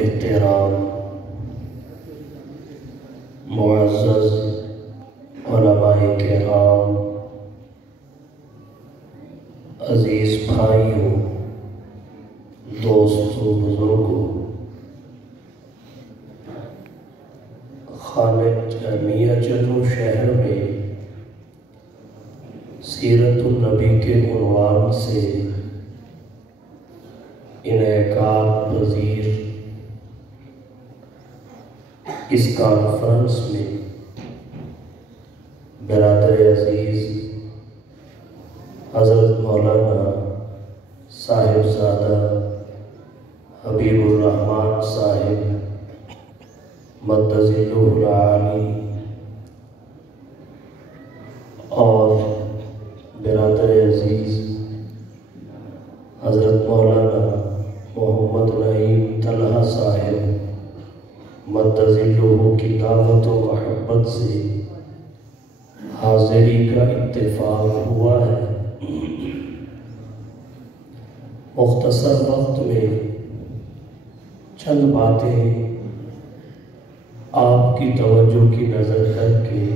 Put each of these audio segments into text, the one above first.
احترام معزز علماء کرام، عزیز بھائیوں، دوستوں، بزرگوں، خانہ میاں چلو شہر میں سیرت النبی کے عنوان سے انعقاد پذیر اس کانفرنس میں برادر عزیز حضرت مولانا صاحبزادہ حبیب الرحمن صاحب مدظلہ العالی اور برادر عزیز حضرت مولانا محمد نعیم طلحہ صاحب مدظلہ کی دعوت و محبت سے حاضری کا اتفاق ہوا ہے۔ مختصر وقت میں چند باتیں آپ کی توجہ کی نظر کر کے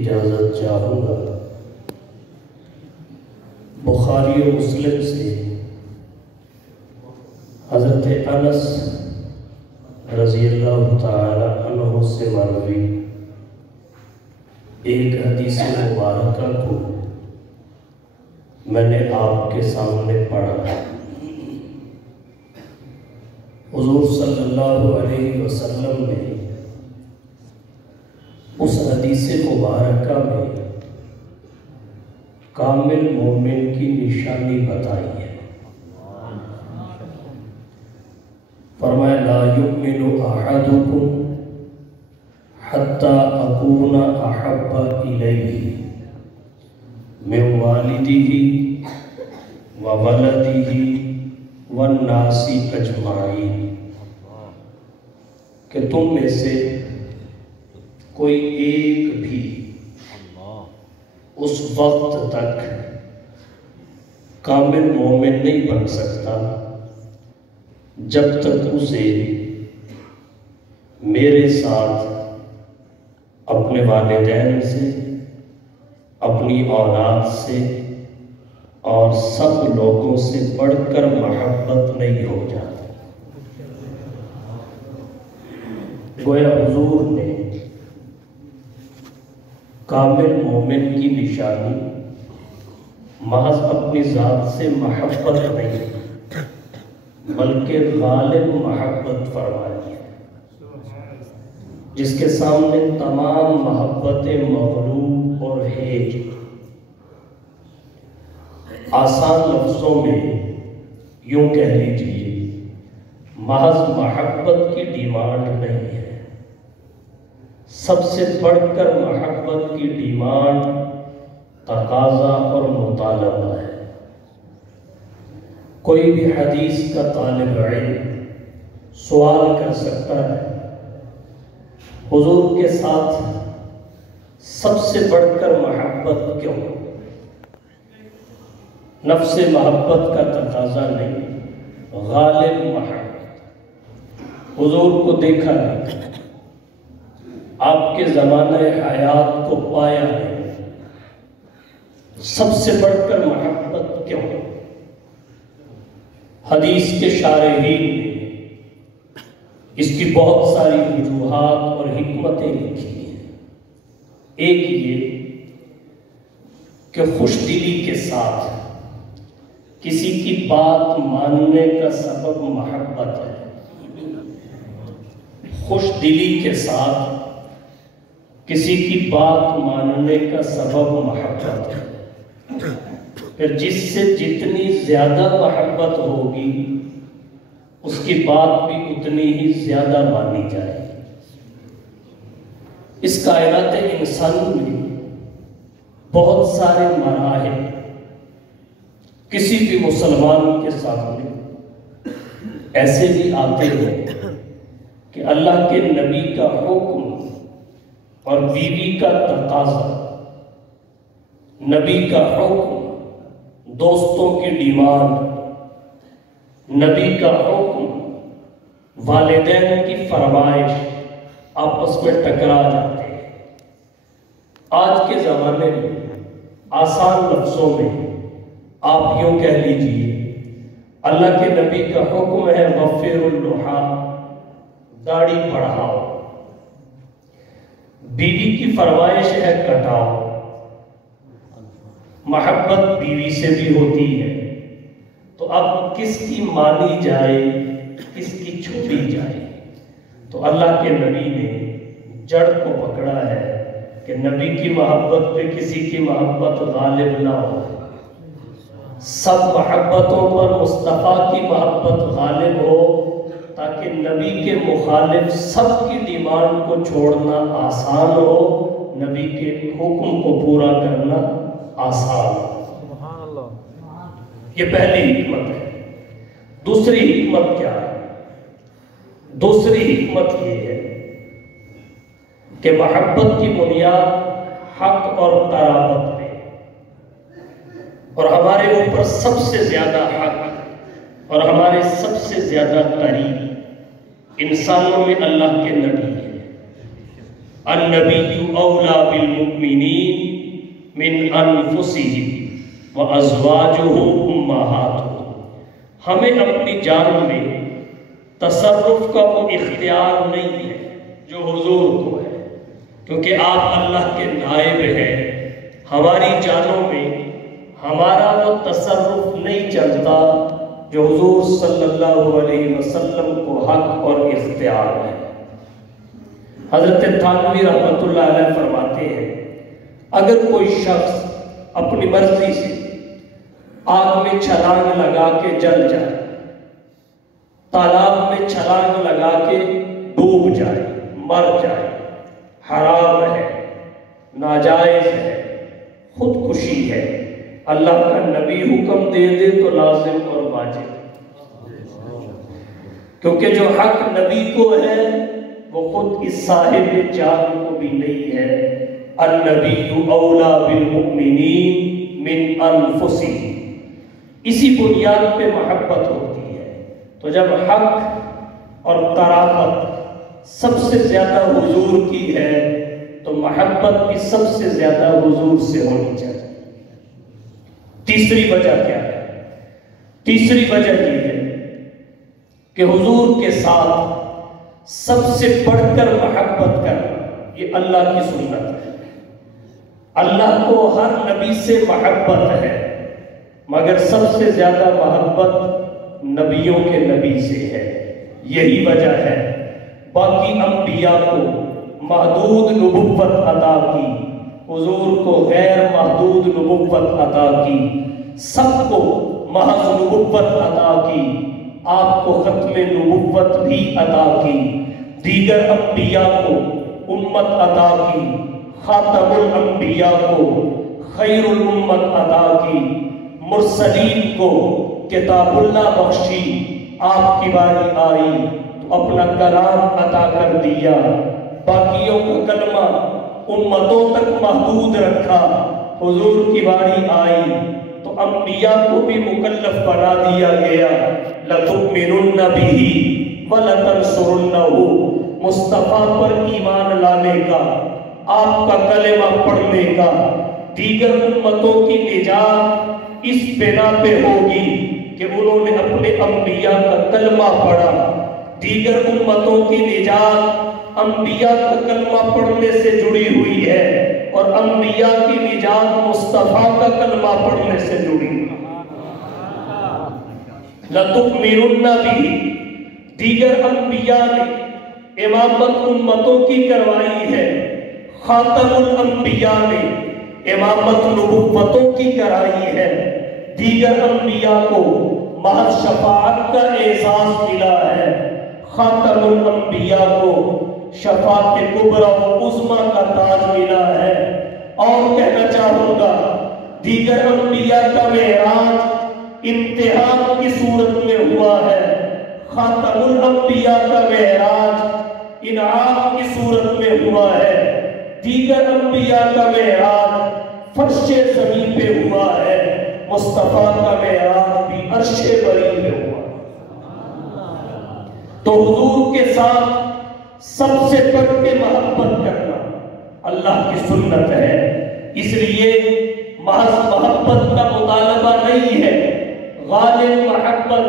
اجازت چاہوں گا۔ بخاری و مسلم سے حضرت انس رضی اللہ تعالی عنہ سے مروی ایک حدیث مبارکہ کو میں نے آپ کے سامنے پڑھا۔ حضور صلی اللہ علیہ وسلم نے اس حدیث مبارکہ میں کامل مومن کی نشانی بتائی ہے۔ فرمایا لا یؤمن احدکم حتی اکون احب الیہ من والدہ وولدہ والناس اجمعین، کہ تم میں سے کوئی ایک بھی اس وقت تک کامل مومن نہیں بن سکتا جب تک اسے میرے ساتھ اپنے والدین سے، اپنی اولاد سے اور سب لوگوں سے بڑھ کر محبت نہیں ہو جاتی۔ گویا حضور نے کامل مومن کی نشانی محض اپنی ذات سے محبت نہیں بلکہ غالب محبت فرمائی ہے، جس کے سامنے تمام محبتیں مغلوب اور ہیج۔ آسان لفظوں میں یوں کہہ لیجیے، محض محبت کی ڈیمانڈ نہیں ہے، سب سے بڑھ کر محبت کی ڈیمانڈ تقاضا اور مطالبہ ہے۔ کوئی بھی حدیث کا طالب علم سوال کر سکتا ہے حضور کے ساتھ سب سے بڑھ کر محبت کیوں؟ نفس محبت کا تقاضا نہیں، غالب محبت۔ حضور کو دیکھا نہیں، آپ کے زمانہ حیات کو پایا نہیں، سب سے بڑھ کر محبت کیوں؟ حدیث کے شارحین نے اس کی بہت ساری وجوہات اور حکمتیں لکھی ہیں۔ ایک یہ کہ خوش دلی کے ساتھ کسی کی بات ماننے کا سبب محبت ہے۔ خوش دلی کے ساتھ کسی کی بات ماننے کا سبب محبت ہے۔ پھر جس سے جتنی زیادہ محبت ہوگی اس کی بات بھی اتنی ہی زیادہ مانی جائے گی۔ اس کائنات انسان میں بہت سارے مراحل کسی بھی مسلمان کے سامنے ایسے بھی آتے ہیں کہ اللہ کے نبی کا حکم اور بیوی کا تقاضا، نبی کا حکم، دوستوں کی ڈیمانڈ، نبی کا حکم والدین کی فرمائش آپس میں ٹکرا جاتے ہیں۔ آج کے زمانے میں آسان لفظوں میں آپ یوں کہہ لیجئے، اللہ کے نبی کا حکم ہے وفر اللحا، داڑھی بڑھاؤ، بیوی کی فرمائش ہے کٹاؤ۔ محبت بیوی سے بھی ہوتی ہے، تو اب کس کی مانی جائے کس کی چھوڑی جائے؟ تو اللہ کے نبی نے جڑ کو پکڑا ہے کہ نبی کی محبت پہ کسی کی محبت غالب نہ ہو، سب محبتوں پر مصطفیٰ کی محبت غالب ہو، تاکہ نبی کے مخالف سب کی ڈیمانڈ کو چھوڑنا آسان ہو، نبی کے حکم کو پورا کرنا آسان ہو۔ یہ پہلی حکمت ہے۔ دوسری حکمت کیا ہے؟ دوسری حکمت یہ ہے کہ محبت کی بنیاد حق اور قرابت پہ، اور ہمارے اوپر سب سے زیادہ حق اور ہمارے سب سے زیادہ قریب انسانوں میں اللہ کے نبی ہے۔ النبی اولا بالمؤمنین من انفسہم وازواجہ امہاتہم۔ ہمیں اپنی جان میں تصرف کا وہ اختیار نہیں ہے جو حضور کو ہے، کیونکہ آپ اللہ کے نائب ہیں۔ ہماری جانوں میں ہمارا وہ تصرف نہیں چلتا جو حضور صلی اللہ علیہ وسلم کو حق اور اختیار ہے۔ حضرت تھانوی رحمۃ اللہ علیہ فرماتے ہیں، اگر کوئی شخص اپنی مرضی سے آگ میں چھلانگ لگا کے جل جائے، تالاب میں چھلانگ لگا کے ڈوب جائے، مر جائے، حرام ہے، ناجائز ہے، خودکشی ہے، اللہ کا نبی حکم دے دے تو لازم اور واجب، کیونکہ جو حق نبی کو ہے وہ خود اس صاحب جان کو بھی نہیں ہے۔ النبی اولا بالمؤمنین من انفسہم، اسی بنیاد پہ محبت ہوتی ہے۔ تو جب حق اور قرابت سب سے زیادہ حضور کی ہے تو محبت بھی سب سے زیادہ حضور سے ہونی چاہیے۔ تیسری وجہ کیا ہے؟ تیسری وجہ یہ ہے کہ حضور کے ساتھ سب سے بڑھ کر محبت کرنا یہ اللہ کی سنت ہے۔ اللہ کو ہر نبی سے محبت ہے، مگر سب سے زیادہ محبت نبیوں کے نبی سے ہے۔ یہی وجہ ہے باقی انبیاء کو محدود نبوت عطا کی، حضور کو غیر محدود نبوت عطا کی، سب کو محض نبوت عطا کی، آپ کو ختم نبوت بھی عطا کی، دیگر انبیاء کو امت عطا کی، خاتم الانبیاء کو خیر الامت عطا کی، مرسلین کو کتاب اللہ بخشی، آپ کی باری آئی تو اپنا کلام عطا کر دیا، باقیوں کا کلمہ امتوں تک محدود رکھا، حضور کی باری آئی تو انبیاء کو بھی مکلف بنا دیا گیا، لَتُؤْمِنُنَّ بِهِ وَلَتَنْصُرُنَّهُ، مصطفیٰ پر ایمان لانے کا، آپ کا کلمہ پڑھنے کا، دیگر امتوں کی نجات اس بنا پہ ہوگی کہ انہوں نے اپنے انبیاء کا کلمہ پڑھا، دیگر امتوں کی نجات انبیاء کا کلمہ پڑھنے سے جڑی ہوئی ہے، اور انبیاء کی نجات مصطفیٰ کا کلمہ پڑھنے سے جڑی ہوئی ہے۔ لَتُؤْمِنُنَّ بِهِ، دیگر انبیاء نے امامت امتوں کی کروائی ہے، خاتم الانبیاء نے امامت نبوتوں کی کرائی ہے، دیگر انبیاء کو محض شفاعت کا اعزاز ملا ہے، خاتم الانبیاء کو شفاعت کبریٰ و عظمیٰ کا تاج ملا ہے۔ اور کہنا چاہوں گا دیگر انبیاء کا معراج امتحان کی صورت میں ہوا ہے، خاتم الانبیاء کا معراج انعام کی صورت میں ہوا ہے، دیگر انبیاء کا معراج فرش زمین پہ ہوا ہے، مصطفیٰ کا معراج بھی عرش بری پہ ہوا۔ تو حضور کے ساتھ سب سے بڑھ کے محبت کرنا اللہ کی سنت ہے۔ اس لیے محض محبت کا مطالبہ نہیں ہے، غالب محبت۔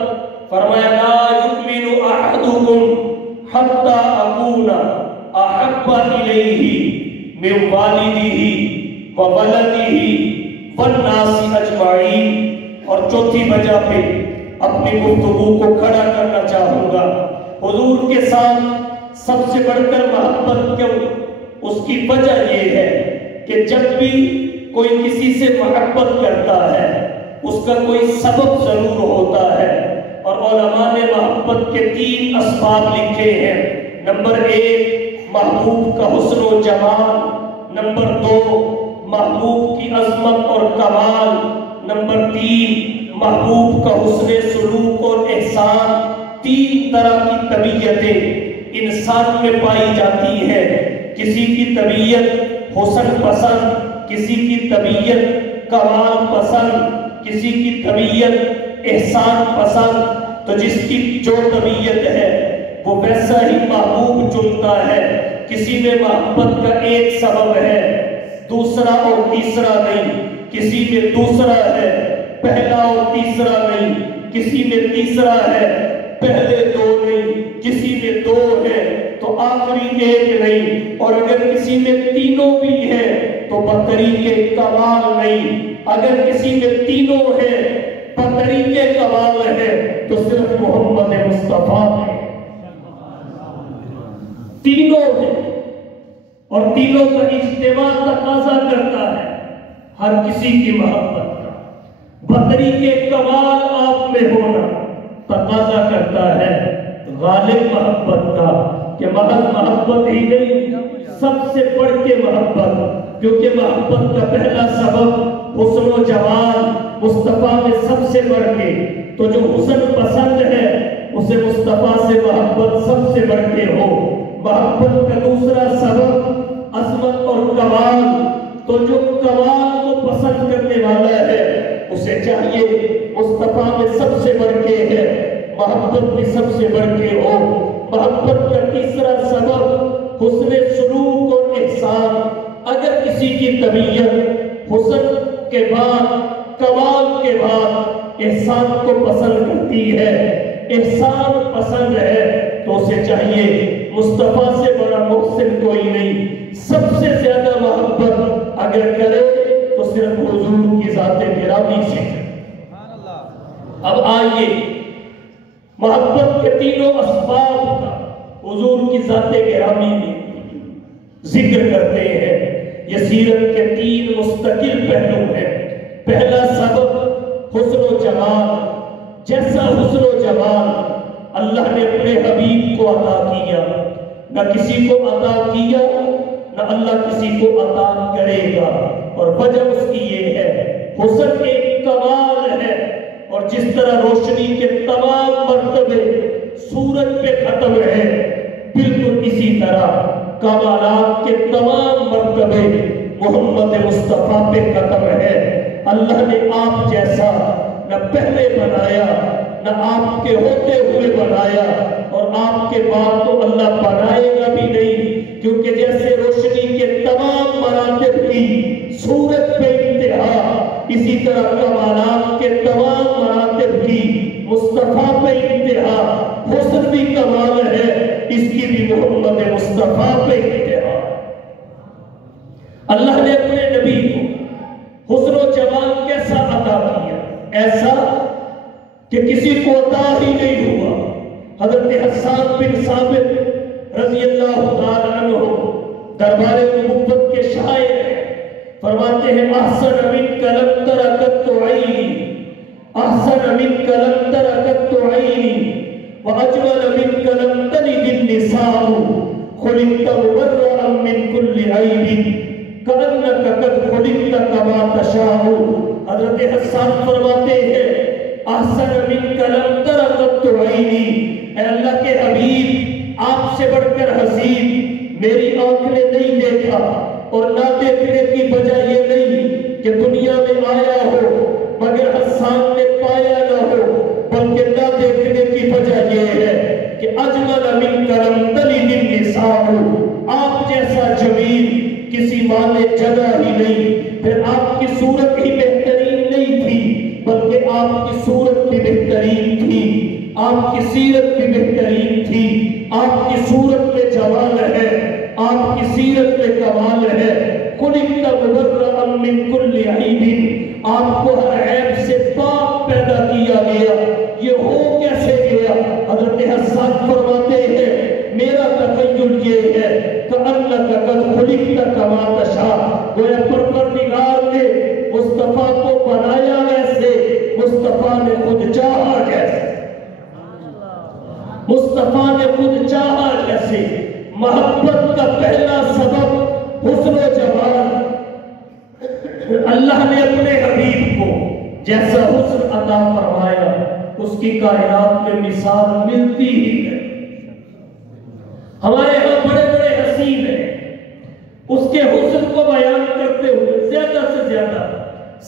فرمایا لا یؤمن احدکم حتی اکون احب الیہ من والدہ وولدہ والناس اجمعین۔ اور چوتھی وجہ پہ اپنی گفتگو کو کھڑا کرنا چاہوں گا، حضور کے ساتھ سب سے بڑھ کر محبت کیوں؟ اس کی وجہ یہ ہے کہ جب بھی کوئی کسی سے محبت کرتا ہے اس کا کوئی سبب ضرور ہوتا ہے، اور علماء نے محبت کے 3 اسباب لکھے ہیں۔ نمبر 1 محبوب کا حسن و جمال، نمبر 2 محبوب کی عظمت اور کمال، نمبر 3 محبوب کا حسن سلوک اور احسان۔ 3 طرح کی طبیعتیں انسان میں پائی جاتی ہیں۔ کسی کی طبیعت حسن پسند، کسی کی طبیعت کمال پسند، کسی کی طبیعت احسان پسند۔ تو جس کی جو طبیعت ہے وہ ویسا ہی محبوب چنتا ہے۔ کسی میں محبت کا ایک سبب ہے، دوسرا اور تیسرا نہیں، کسی میں دوسرا ہے، پہلا اور تیسرا نہیں، کسی میں تیسرا ہے، پہلے 2 نہیں، کسی میں 2 ہے تو آخری 1 نہیں، اور اگر کسی میں تینوں بھی ہے تو بطریق کمال نہیں۔ اگر کسی میں تینوں ہے بطریق کمال ہے تو صرف محمد مصطفیٰ ہے۔ تینوں ہے اور تینوں کا اجتماع تقاضا کرتا ہے ہر کسی کی محبت کا۔ بطریق کمال آپ میں ہونا تقاضا کرتا ہے غالب محبت کا، کہ محض محبت ہی نہیں، سب سے بڑھ کے محبت، کیونکہ محبت کا پہلا سبب حسن و جمال، مصطفیٰ میں سب سے بڑھ کے۔ تو جو حسن پسند ہے اسے مصطفیٰ سے محبت سب سے بڑھ کے ہو۔ محبت کا دوسرا سبب عظمت اور کمال، تو جو کمال کو پسند کرنے والا ہے اسے چاہیے مصطفیٰ میں سب سے بڑھ کے ہے، محبت بھی سب سے بڑھ کے ہو۔ محبت کا تیسرا سبب حسن سلوک اور احسان۔ اگر کسی کی طبیعت حسن کے بعد، کمال کے بعد احسان کو پسند کرتی ہے، احسان پسند ہے، تو اسے چاہیے مصطفیٰ سے بڑا محسن کوئی نہیں۔ سب سے زیادہ محبت اگر کرے تو صرف حضور کی ذات گرامی سے۔ اب آئیے محبت کے تینوں اسباب کا حضور کی ذات گرامی میں ذکر کرتے ہیں۔ یہ سیرت کے 3 مستقل پہلو ہیں۔ پہلا سبب حسن و جمال۔ جیسا حسن و جمال اللہ نے اپنے حبیب کو عطا کیا، نہ کسی کو عطا کیا، نہ اللہ کسی کو عطا کرے گا۔ اور وجہ اس کی یہ ہے حسن ایک کمال ہے، اور جس طرح روشنی کے تمام مرتبے سورج پہ ختم ہے، بالکل اسی طرح کمالات کے تمام مرتبے محمد مصطفیٰ پہ ختم ہے۔ اللہ نے آپ جیسا نہ پہلے بنایا، نہ آپ کے ہوتے ہوئے بنایا، اور آپ کے بعد تو اللہ بنائے گا بھی نہیں، کیونکہ جیسے روشنی کے تمام مراتب کی سورج پہ انتہا، اسی طرح کمالات کے تمام مراتب کی مصطفیٰ پہ انتہا۔ حسن بھی کمال ہے، اس کی بھی محمد مصطفیٰ پہ انتہا۔ اللہ نے اپنے نبی کو حسن و جمال کیسا عطا کیا؟ ایسا کہ کسی کو عطا ہی نہیں ہوا۔ حضرت حسان بن ثابت رضی اللہ تعالیٰ عنہ دربار نبوت کے شاعر ہیں، فرماتے ہیں احسن منک لم تر قط عینی، احسن منک لم تر قط عینی، واجمل منک لم تلد النساء، خلقت مبرئا من كل عیب، کأنک قد خلقت کما تشاء۔ حضرت حسان فرماتے ہیں احسن منک لم تر قط عینی، اے اللہ کے حبیب آپ سے بڑھ کر حسین میری آنکھ نے نہیں دیکھا، اور نہ دیکھنے کی وجہ یہ نہیں کہ دنیا میں آیا ہو مگر حسان نے پایا نہ ہو، بلکہ نہ دیکھنے کی وجہ یہ ہے کہ اجمل من کلم تلد النساء، آپ جیسا جمیل کسی ماں نے جگہ ہی نہیں، پھر آپ کی صورت ہی بہترین نہیں تھی بلکہ آپ کی صورت بھی بہترین تھی، آپ کی سیرت بھی بہترین تھی، آپ کی صورت میں جمال ہے، آپ کی سیرت میں کمال ہے۔ خلقت مبرأ من کل عیب، آپ کو ہر عیب سے پاک پیدا کیا گیا۔ یہ ہو کیسے گیا؟ حضرت حسان فرماتے ہیں میرا تخیل یہ ہے کأنک قد خلقت کما تشاء، گویا پروردگار نے مصطفیٰ کو بنایا ایسے، مصطفیٰ نے خود چاہا جیسے، مصطفیٰ نے خود چاہا جیسے۔ محبت کا پہلا سبب حسن و جمال، اللہ نے اپنے حبیب کو جیسا حسن عطا فرمایا اس کی کائنات میں مثال ملتی ہی ہے۔ ہمارے ہاں بڑے بڑے حسین ہیں، اس کے حسن کو بیان کرتے ہوئے زیادہ سے زیادہ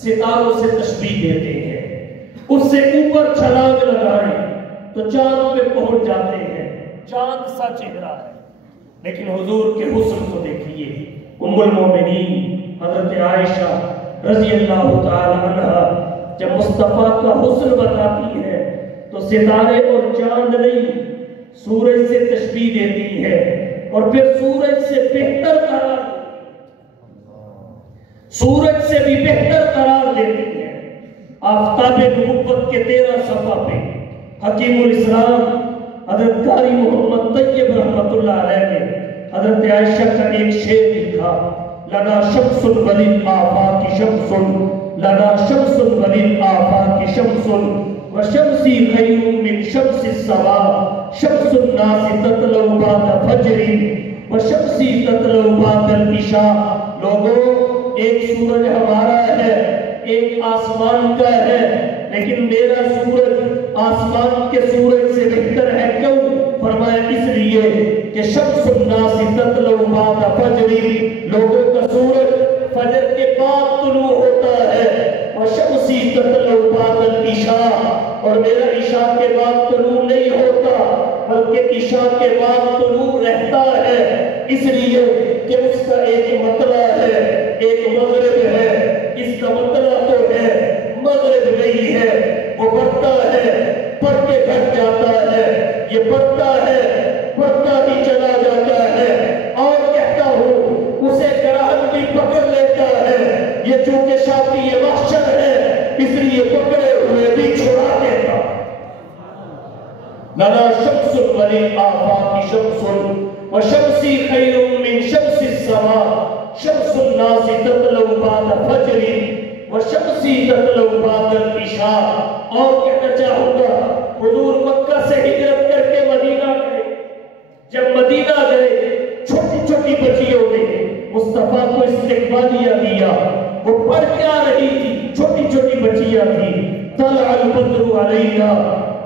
ستاروں سے تشبیہ دیتے ہیں، اس سے اوپر چھلانگ لگائیں تو چاند پہ پہنچ جاتے ہیں، چاند سا چہرہ ہے۔ لیکن حضور کے حسن کو دیکھیے، ام المومنین حضرت عائشہ رضی اللہ تعالی عنہ جب مصطفیٰ کا حسن بتاتی ہے تو ستارے اور چاند نہیں سورج سے تشبیہ دیتی ہے، اور پھر سورج سے بہتر قرار، سورج سے بھی بہتر قرار دیتی ہے۔ آفتاب نبوت کے 13 صفحہ پہ حکیم الاسلام حضرت قاری محمد طیب رحمۃ اللہ علیہ نے حضرت عائشہ کا ایک شعر لکھا، لنا شمس وللآفاق شمس، لنا شمس وللآفاق شمس، وشمسی خیر من شمس السماء، شمس الناس تطلع بعد فجر، وشمسی تطلع بعد العشاء۔ لوگوں ایک سورج ہمارا ہے، ایک آسمان کا ہے، لیکن میرا سورج آسمان کے سورج سے بہتر ہے۔ کیوں؟ فرمایا اس لیے کہ شمس الناس تطلع بعد فجر، لوگوں کا سورج فجر کے بعد طلوع ہوتا ہے، اور شمسی تطلع بعد العشاء، اور میرا عشاء کے بعد طلوع نہیں ہوتا بلکہ عشاء کے بعد طلوع رہتا ہے، اس لیے کہ اس کا ایک مطلع ہے، ایک مغرب ہے۔ اس کا مطلع تو ہے، مغرب نہیں ہے، وہ بڑھتا ہے پڑھ کے گھٹ جاتا ہے، یہ بڑھتا ہے بڑھتا بھی چلا جاتا ہے، اور کہتا ہوں اسے گرہن بھی پکڑ لیتا ہے، یہ چونکہ شافی محشر ہے اس لیے پکڑے ہوئے بھی چھڑا دیتا۔ لنا شمس وللآفاق شمس، وشمسی خیر من شمس السماء، شمس الناس تطلع بعد فجر، وشمسی تطلع بعد العشاء۔ اور کہنا چاہوں گا حضور مکہ سے ہجرت کر کے مدینہ گئے، جب مدینہ گئے چھوٹی چھوٹی بچیوں نے مصطفیٰ کو استقبالیہ دیا، وہ پڑھ کیا رہی تھی؟ چھوٹی چھوٹی بچیاں تھی، طلع البدر علینا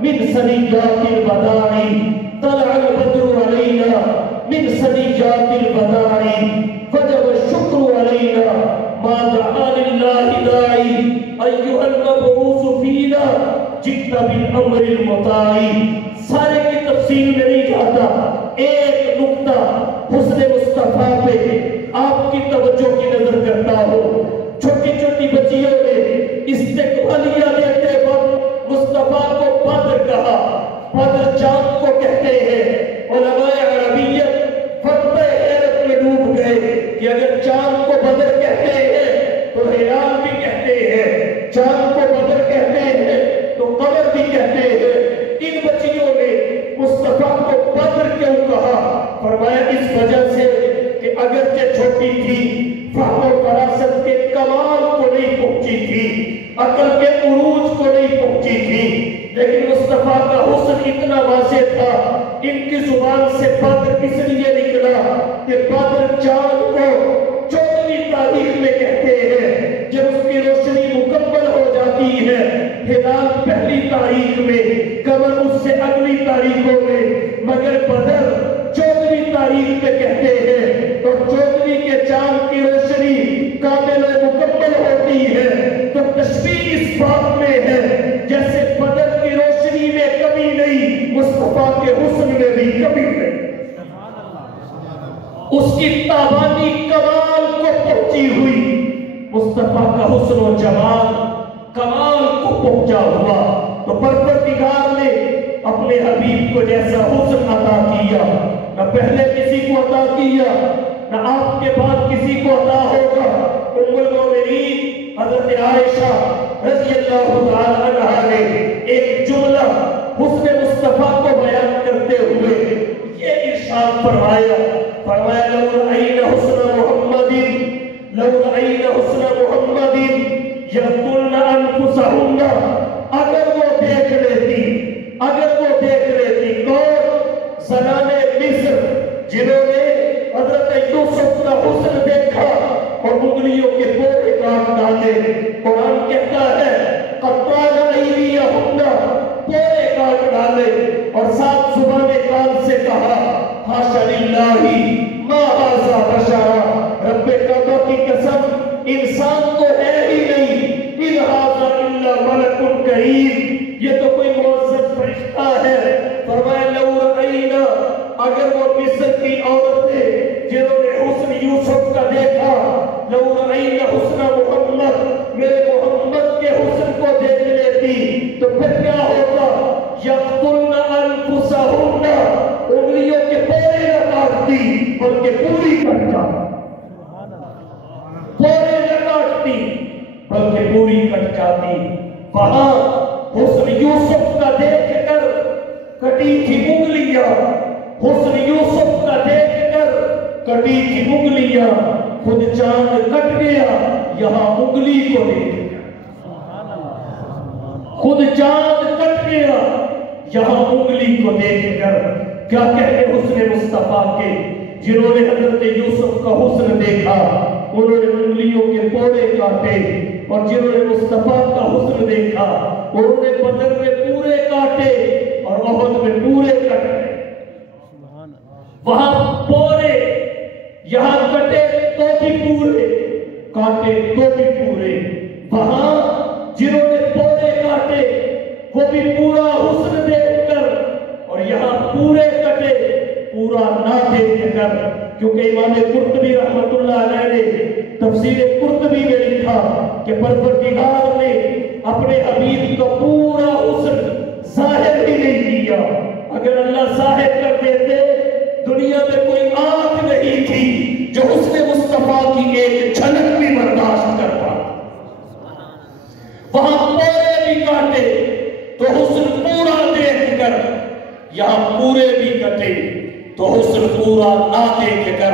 من ثنیات الوداع، طلع البدر علینا من ثنیات الوداع، وجب الشکر علینا ما دعا للہ داعی، ایھا المبعوث فینا جئت بالامر المطاع۔ سارے کی تفصیل میں نہیں جاتا، ایک نقطہ حسن مصطفیٰ پہ آپ کی توجہ کی نظر کرتا ہو۔ چھوٹی چھوٹی بچیوں نے استقبالیہ دیتے وقت مصطفیٰ کو بدر کہا، بدر چاند کو کہتے ہیں۔ علماء عربیت فتح حیرت میں ڈوب گئے کہ اگر چاند کو بدر کہتے ہیں تو ہلال بھی کہتے ہیں، چاند کو بدر کہتے ہیں تو قمر بھی کہتے ہیں۔ ان بچیوں نے مصطفیٰ کو بدر کیوں کہا؟ فرمایا اس وجہ سے کہ اگرچہ چھوٹی تھی، فہم و فراست کے کمال کو نہیں پہنچی تھی، عقل کے عروج کو نہیں پہنچی تھی، لیکن مصطفیٰ کا حسن اتنا واضح تھا۔ ان کی زبان سے بدر اس لیے نکلا کہ بدر چاند کو 14ویں تاریخ میں کہتے ہیں، جب اس کی روشنی مکمل ہو جاتی ہے، ہلال پہلی تاریخ میں، قمر اس سے اگلی تاریخوں میں، مگر بدر 14ویں تاریخ میں کہتے ہیں، اور 14ویں کے چاند کی روشنی کامل و مکمل ہوتی ہے۔ تو تشبیہ اس بات میں ہے جیسے بدر کی روشنی میں کمی نہیں، مصطفیٰ کے حسن میں بھی کمی اس کی تابانی کمال کو پہنچی ہوئی، مصطفیٰ کا حسن و جمال کمال کو پہنچا ہوا، تو پروردگار نے اپنے حبیب کو جیسا حسن عطا کیا، نہ پہلے کسی کو عطا کیا، نہ آپ کے بعد کسی کو عطا ہوگا۔ ام المومنین حضرت عائشہ رضی اللہ تعالی عنہا نے ایک جملہ حسن مصطفیٰ کو بیان کرتے ہوئے یہ ارشاد فرمایا لو رأین حسن محمد، لو رأین حسن محمد یقتلن انفسہن، اگر وہ دیکھ لیتی کون؟ زنان مصر جنہوں نے حضرت یوسف کا حسن دیکھا اور انگلیوں کے پورے کاٹ ڈالے۔ قرآن کہتا ہے قطعن ایدیہن، پورے کاٹ ڈالے، اور ساتھ زبان کان سے کہا حاشا للہ ما ھذا بشرا، رب کعبہ کی قسم انسان تو ہے ہی نہیں، ان ھذا الا ملک کریم، یہ تو کوئی معزز فرشتہ ہے۔ فرمایا لو رأینا، اگر وہ مصر کی عورتیں جنہوں نے حسن یوسف کا دیکھا، لو رأینا حسن محمد، میرے محمد کے حسن کو دیکھ لیتی تو پھر کیا ہوتا؟ یقتلن انفسہن، انگلیوں کے پورے نہ کاٹتی بلکہ پوری کٹ جاتی، پورے نہ کاٹتی بلکہ پوری کٹ جاتی۔ وہاں حسن یوسف کا دیکھ کر کٹی تھی انگلیاں، حسن یوسف کا دیکھ کر کٹی تھی انگلیاں، خود چاند کٹ گیا یہاں انگلی کو دیکھ کر، خود چاند کٹ گیا یہاں انگلی کو دیکھ کر۔ کیا کہتے حسن مصطفیٰ کے؟ جنہوں نے حضرت یوسف کا حسن دیکھا انہوں نے انگلیوں کے پوڑے کاٹے، اور جنہوں نے مصطفیٰ کا حسن دیکھا انہوں نے بدر میں پورے کاٹے اور احد میں پورے کٹے۔ وہاں پورے، یہاں کٹے تو بھی پورے، کاٹے تو بھی پورے۔ وہاں جنہوں نے پورے کاٹے وہ بھی پورا حسن دیکھ کر، اور یہاں پورے کٹے پورا نہ دیکھ کر، کیونکہ امام قرطبی رحمت اللہ علیہ نے تفسیر قرطبی میں لکھا کہ پروردگار نے اپنے حبیب کا پورا حسن ظاہر ہی نہیں کیا، اگر اللہ ظاہر کر دیتے دنیا میں کوئی آنکھ نہیں تھی جو حسن مصطفیٰ کی ایک جھلک بھی برداشت کر پاتا۔ وہاں پورے بھی کاٹے تو حسن پورا دیکھ کر، یہاں پورے بھی کٹے تو حسن پورا نہ دیکھ کر۔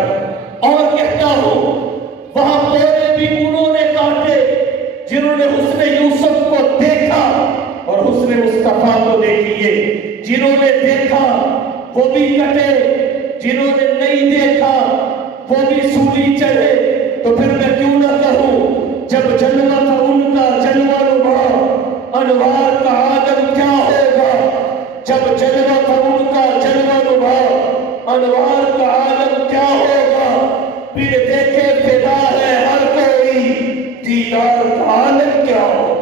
اور کہتا ہوں وہاں پورے بھی انہوں نے کاٹے جنہوں نے حسن یوسف کو دیکھا، اور حسن مصطفیٰ کو دیکھیے، جنہوں نے دیکھا وہ بھی کٹے، جنہوں نے نہیں دیکھا وہ بھی سولی چڑھے۔ تو پھر میں کیوں نہ کہوں جب جلوہ تھا ان کا جلوہ نما، انوار کا عالم کیا ہوگا؟ جب جلوہ تھا ان کا جلوہ نما، انوار کا عالم کیا ہوگا؟ پھر دیکھے فدا ہے ہر کوئی، دیدار کا عالم کیا ہوگا؟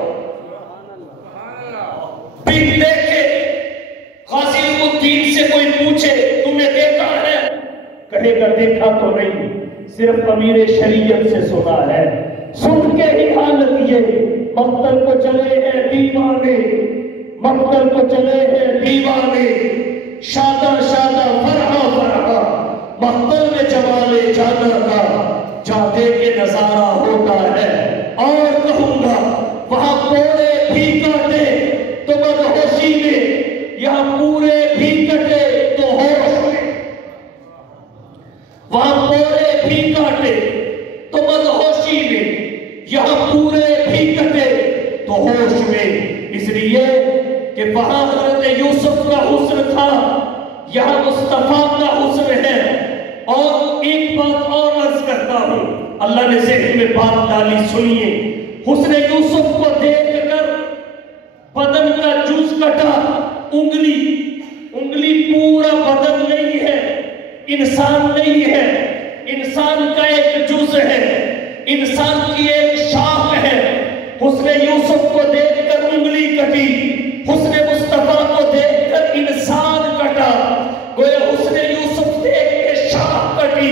پھر دیکھے غازی الدین سے کوئی پوچھے تم نے دیکھا ہے؟ کہے گا دیکھا تو نہیں، صرف امیر شریعت سے سنا ہے۔ سن کے ہی حالت یہ، مقتل کو چلے ہیں دیوانے، مقتل کو چلے ہیں دیوانے، شادہ شادہ فرحہ فرحہ، مقتل میں جمال جانا کا جاتے کے نظارہ ہوتا ہے۔ اور کہوں گا وہاں پورے بھی کاٹے تو مدہوشی میں، یہاں پورے بھی کٹے تو ہوش میں۔ وہاں پورے بھی کاٹے تو مدہوشی میں، یہاں پورے بھی کٹے تو ہوش میں۔ اس لیے کہ وہاں حضرت یوسف کا حسن تھا، یہاں مصطفیٰ کا حسن ہے۔ اور ایک بات اور عرض کرتا ہوں، اللہ نے ذہن میں بات ڈالی، سنیے۔ حسن یوسف کو دیکھ کر بدن کا جز کٹا، انگلی پورا بدن نہیں ہے، انسان نہیں ہے، انسان کا ایک جز ہے، انسان کی ایک شاخ ہے۔ حسن یوسف کو دیکھ کر انگلی کٹی، حسن مصطفیٰ کو دیکھ کر انسان کٹا۔ گویا حسن یوسف دیکھ کے شاخ کٹی،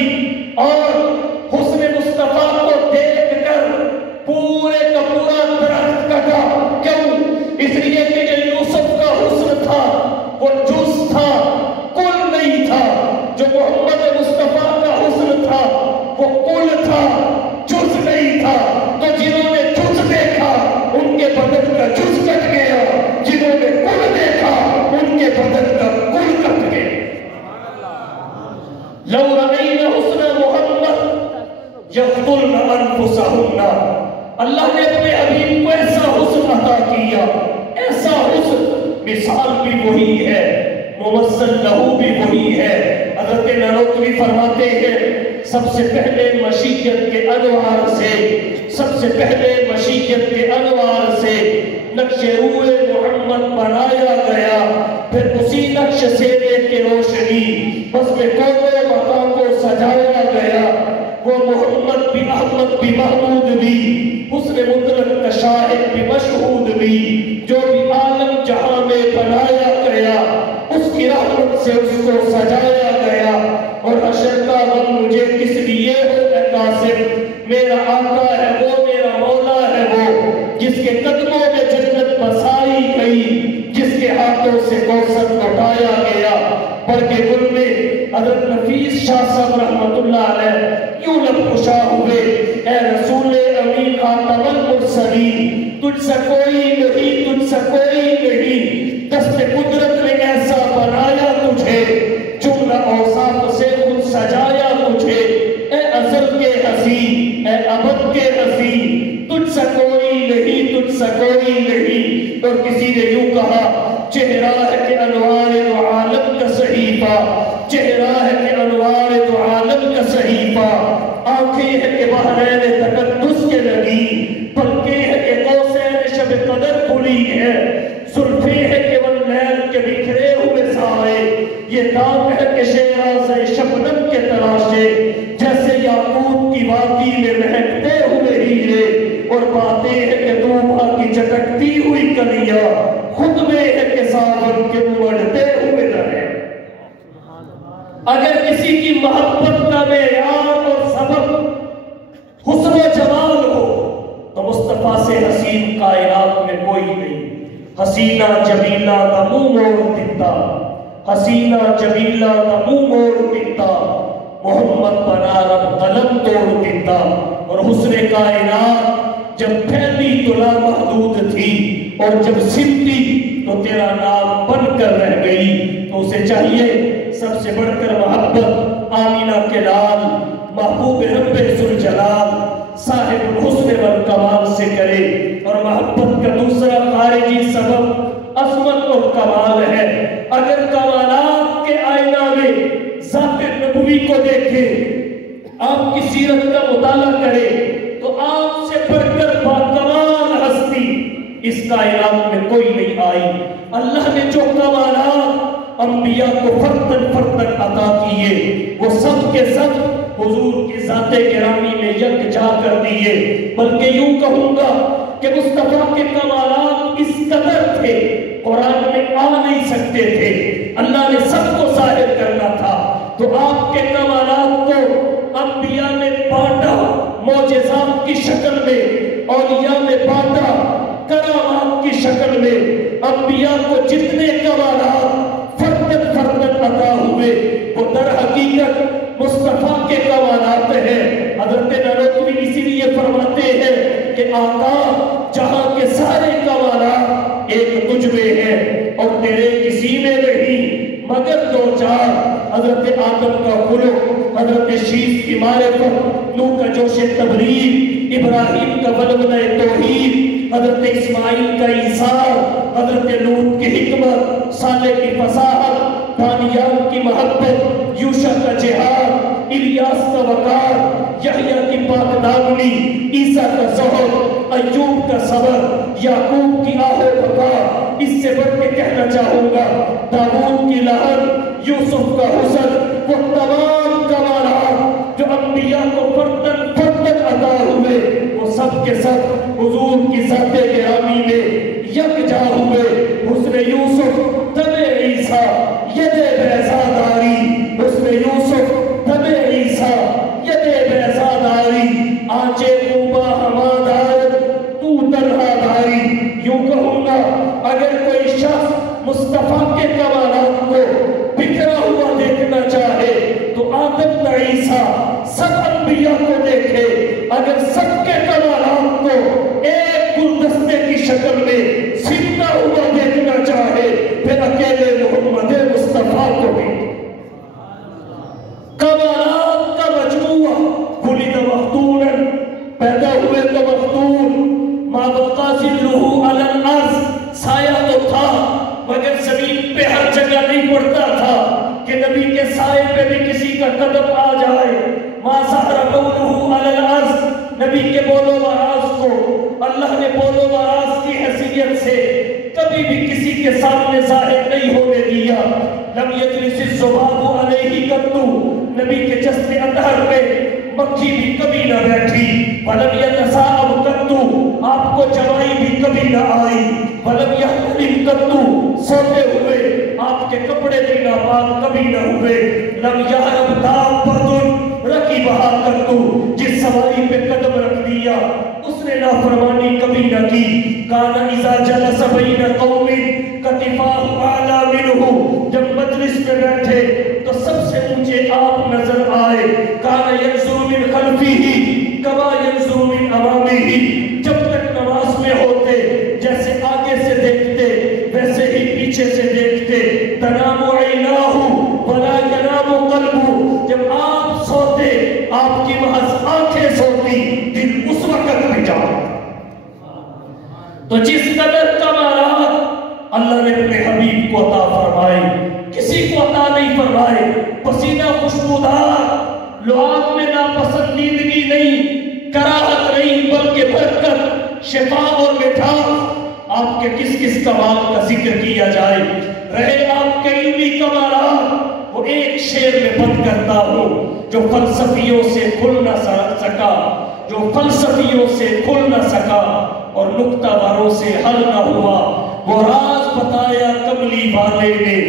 لو رأین حسن محمد یقتلن انفسہن، اللہ نے اپنے حبیب کو ایسا حسن عطا کیا، ایسا حسن، مثال بھی وہی ہے، ممثل لہو بھی وہی ہے۔ حضرت نانوتوی فرماتے ہیں سب سے پہلے مشیت کے انوار سے، سب سے پہلے مشیت کے انوار سے نقش روئے محمد بنایا گیا، پھر اسی نقش سینے کی روشنی بزم کون و مکان کو سجایا گیا۔ وہ محمد بھی احمد بھی محمود بھی، حسن مطلق کا شاہد بھی مشہود بھی، جو بھی عالم جہاں میں بنایا گیا اس کی رحمت سے اس کو سجایا گیا۔ اور حشر کا غم مجھے کس لیے ہو اے قاسم، میرا آقا ہے وہ، میرا مولا ہے وہ، جس کے قدموں میں جنت بسائی گئی، جس کے ہاتھوں سے کوثر لٹایا گیا۔ برگ گل میں حضرت نفیس شاہ صاحب رحمت اللہ علیہ یوں لب خوشا ہوئے، اے رسول امین خاتم المرسلین، تجھ سے کوئی نہیں، تجھ سے کوئی نہیں، دست قدرت نے ایسا بنایا تجھے، جملہ اوصاف سے خود سجایا تجھے، اے ازل کے حسین، اے ابد کے حسین، تجھ سے کوئی نہیں، تجھ سے کوئی نہیں۔ اور کسی نے یوں کہا چہرہ ہے کہ انوار دو عالم کا صحیفہ، چہرہ ہے کہ انوار دو عالم کا صحیفہ، آنکھیں ہے کہ بحرین تقدس کے لگی، پلکیں ہے کہ قوسین شب قدر کھلی ہے، زلفیں ہے کہ واللیل کے بکھرے ہوئے سائے، یہ داغ ہے کہ شیراز شبنم کے تراشے، جیسے یاقوت کی وادی میں مہکتے ہوئے ہیرے، اور باتیں ہے کہ دوبھا کی چٹکتی ہوئی کلیاں، خطبے ہے کہ ساون کے امڑتے ہوئے لڑے۔ اگر کسی کی محبت کا معیار اور سبب حسن و جمال ہو تو مصطفیٰ سے حسین کائنات میں کوئی نہیں۔ حسینہ جمیلہ دا منہ موڑ دیتا، حسینہ جمیلہ دا منہ موڑ دیتا، محمد بنا رب قلم توڑ دیتا۔ اور حسن کائنات جب پھیلی تو لامحدود تھی، اور جب سمٹی تو تیرا نام بن کر رہ گئی۔ تو اسے چاہیے سب سے بڑھ کر محبت آمینہ کے لال، محبوب رب ذوالجلال، صاحب الحسن والکمال سے کرے۔ اور محبت کا دوسرا خارجی سبب عظمت اور کمال ہے۔ اگر کمالات کے آئینہ میں ذات نبوی کو دیکھے، آپ کی سیرت کا مطالعہ کرے، تو آپ سے بڑھ کر باکمال ہستی اس کائنات میں کوئی نہیں آئی۔ اللہ نے جو کمالات انبیاء کو فردن فردن عطا کیے، وہ سب کے سب حضور کی ذات گرامی میں یکجا کر دیے۔ بلکہ یوں کہوں گا کہ مصطفیٰ کے کمالات اس قدر تھے، قرآن میں آ نہیں سکتے تھے، اللہ نے سب کو ظاہر کرنا تھا۔ تو آپ کے کمالات کو انبیاء میں بانٹا معجزات کی شکل میں، اولیاء میں بانٹا کرامات کی شکل میں۔ انبیاء کو جتنے کمالات فردن فردن عطا ہوئے، وہ در حقیقت مصطفیٰ کے کمالات ہیں۔ حضرت نانوتوی اسی لیے فرماتے ہیں کہ آقا جہاں کے سارے کمالات ایک تجھ میں ہیں، اور تیرے کسی میں نہیں مگر دو چار۔ حضرت آدم کا خلق، حضرت شیش کی معرفت، نوح کا جوش تبلیغ، ابراہیم کا بلغنہ توحید، حضرت اسماعیل کا عیسار، حضرت لوط کی حکمت، صالح کی فصاحت، دانیال کی محبت، یوشع کا جہاد، الیاس کا وقار، یحییٰ کی پاک دامنی، عیسیٰ کا زہد، ایوب کا صبر، یعقوب کی آہ و بکا۔ اس سے بڑھ کے کہنا چاہوں گا داؤد کی لہر، یوسف کا حسن، وہ تمام کمالات جو انبیاء کو فردن فردن عطا ہوئے، وہ سب کے سب حضور کی ذات گرامی میں یکجا ہوئے۔ حسن یوسف دم عیسیٰ ید بیضاداری، حسن یوسف دم عیسیٰ ید بیضاداری، آنچے خوبہ ہمادار تو تنہا داری۔ یوں کہوں گا اگر کوئی شخص مصطفیٰ کے کمالات کو بکھرا ہوا دیکھنا چاہے تو آدم تا عیسیٰ سب انبیاء کو دیکھے۔ اگر سب کے کمالات کو ایک گلدستے کی شکل میں سمٹا ہوا دیکھنا چاہے، پھر اکیلے محمد مصطفیٰ کو بھی۔ کمالات کا مجموعہ، ولد مختونا، پیدا ہوئے تو مختون، ما بقا ظلہ علی الارض، سایہ تو تھا مگر زمین پہ ہر جگہ نہیں پڑتا تھا کہ نبی کے سائے پہ بھی کسی کا قدم آ جائے، ما ظہر قولہ علی الارض، نبی کے بول و آواز کو اللہ نے بول و آواز کی حیثیت سے کبھی بھی کسی کے سامنے ظاہر نہیں ہونے دیا، لم یجلس الذباب علیہ قط، نبی کے جسد اطہر پہ مکھی بھی کبھی نہ بیٹھی، ولم یتثاءب قط، آپ کو جوائی بھی کبھی نہ آئی، ولم یحتلم قط، سوتے ہوئے آپ کے کپڑے بھی ناپاک کبھی نہ ہوئے، لم یحرب دابۃ رکبھا قط، جس سواری پہ قدم رکھ دیا اس نے نافرمانی کبھی نہ کی، کان اذا جلس بین قوم کتفاہ اعلی منہ، جب مجلس میں بیٹھے تو سب سے اونچے آپ نظر آئے، کان ینظر من خلفہ کما ینظر من امامہ، جب تک نماز میں ہوتے جیسے آگے سے دیکھتے ویسے ہی پیچھے سے دیکھتے، تنام عیناہ ولا ینام قلبہ، جب آپ سوتے آپ کی محض آنکھیں سوتی، دل اس وقت بھی جاتا۔ تو جس قدر کمالات اللہ نے اپنے حبیب کو عطا فرمائے کسی کو عطا نہیں فرمائے، پسینہ خوشبودار، لعاب میں ناپسندیدگی نہیں، کراہت نہیں، بلکہ برکت، شفا اور مٹھاس۔ آپ کے کس کس کمال کا ذکر کیا جائے، رہے آپ کے علمی کمالات، وہ ایک شعر میں بند کرتا ہوں جو فلسفیوں سے کھل نہ سکا، جو فلسفیوں سے کھل نہ سکا اور نکتہ باروں سے حل نہ ہوا، وہ راز بتایا کملی والے نے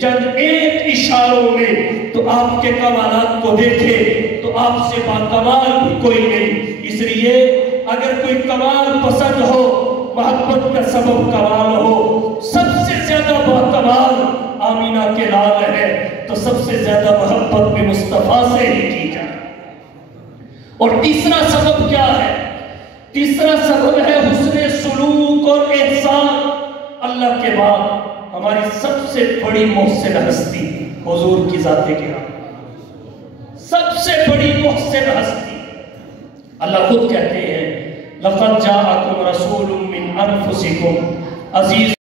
چند ایک اشاروں میں، تو آپ کے کمالات کو دیکھے تو آپ سے باکمال بھی کوئی نہیں۔ اس لیے اگر کوئی کمال پسند ہو، محبت کا سبب کمال ہو، سب سے زیادہ باکمال آمینہ کے لال ہے تو سب سے زیادہ محبت بھی مصطفیٰ سے ہی کی جائے۔ اور تیسرا سبب کیا ہے؟ تیسرا سبب ہے حسن سلوک اور احسان۔ اللہ کے بعد ہماری سب سے بڑی محسن ہستی حضور کی ذات گرامی، سب سے بڑی محسن ہستی۔ اللہ خود کہتے ہیں لَقَدْ جَاءَكُمْ رَسُولٌ مِّنْ أَنفُسِكُمْ عَزِيزٌ